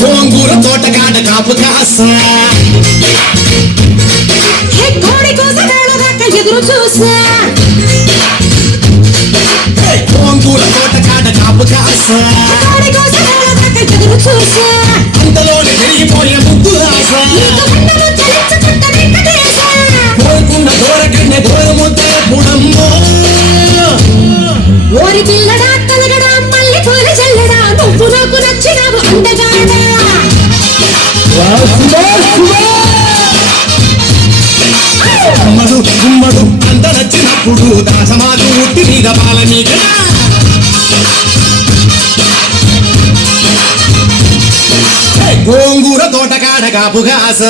గోంగూర తోటగాడ కాపు కాసా కోడి కోసగాడ దాకా ఎదురు చూసా గోంగూర తోటగాడ కాపు కాసా కోడి కోసగాడ దాకా ఎదురు చూసా అంతలోనే పెరిగిపోయే ముద్దు ఆశ కోరుకున్న దూరకన్నే దూర ముద్ద పుడమ్మో ఓరి పిల్లడా తలగడా మళ్ళీ పూల చల్లడా నువ్వు నాకు నచ్చినావు అందగాడా అమ్మడు గుమ్మడు అంత నచ్చినప్పుడు దాసమాకు ఉట్టి మీద పాల మీద గోంగూర తోటకాడ కాపు కాస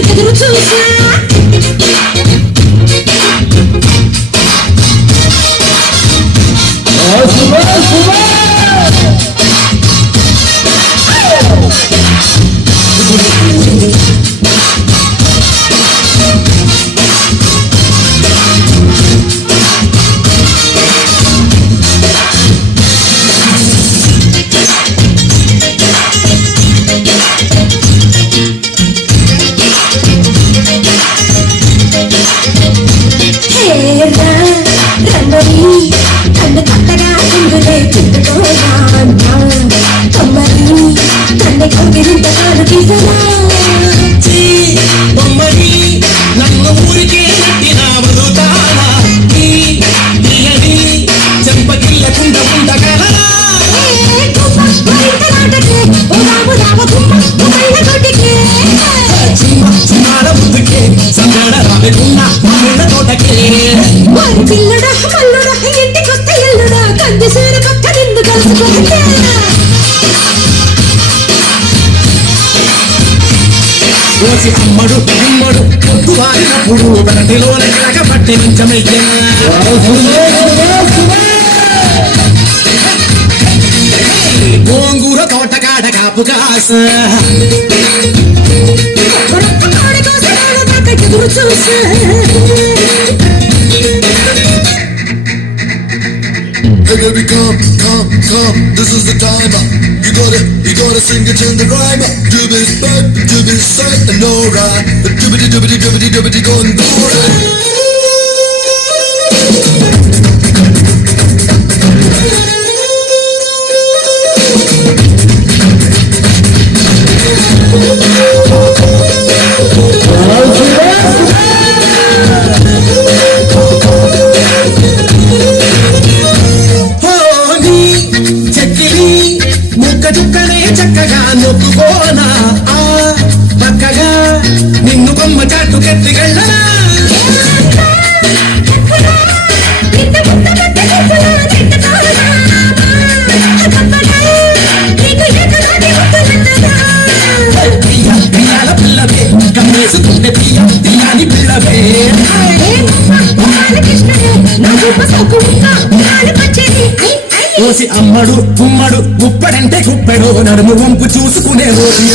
ఎదురు చూసా కన్ను కట్టగా కుంగులే చుట్టుకోగా కమ్మరి కన్ను కౌగిలింత కాదు తీసరా బొమ్మని నన్ను ఊరికే నట్టినా వదుతానా తీయని చెంపకిల్లకుండా ఉండగలరా చిన్నాల ముద్దుకే సంగడ రాబెకున్నా తోటకే వారి పిల్లడా మల్లుడా ఇంటికొస్తే ఎల్లుడా కంది సూరి పక్క నిందు కలుసుకుంటే ఓసి అమ్మడు గుమ్మడు పొద్దు వారినప్పుడు గంటిలోన కలగ పట్టి నించమయ్యా గోంగూర తోటకాడ కాపు కాస ఎదురు చూసా Hey baby, come, this is the time. You gotta sing it in the rhyme. Doobie spot, doobie sight, and no right. Doobie doobie doobie doobie going right. చక్కగా నొక్కుకోనా పక్కగా నిన్ను కొమ్మ చాటు కట్టిగళ్ళనా పిల్లల పిల్లవే కమ్మేసుకుంటే తీయాని పిల్లవే ఓసి అమ్మడు గుమ్మడు గుప్పడంటే గుప్పెడు నడుము వంపు చూసుకునే ఓసి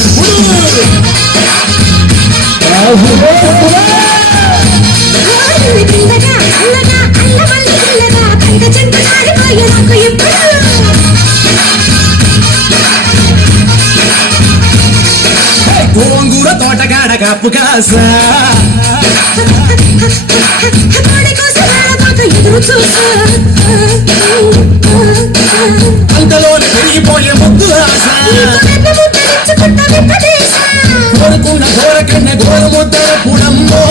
గోంగూర తోటగాడ కాపు కాసా అంతలోనే పెరిగిపోయే ముద్దు ఆశ కోరుకున్న కోరకన్న గోర ముద్ద పుడమ్మో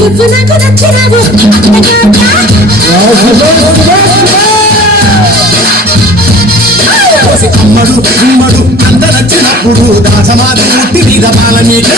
నువ్వు నాకు నచ్చినావు అమ్మడు గుమ్మడు అంత నచ్చినప్పుడు దాసమాది ముట్టి మీద పాల మీద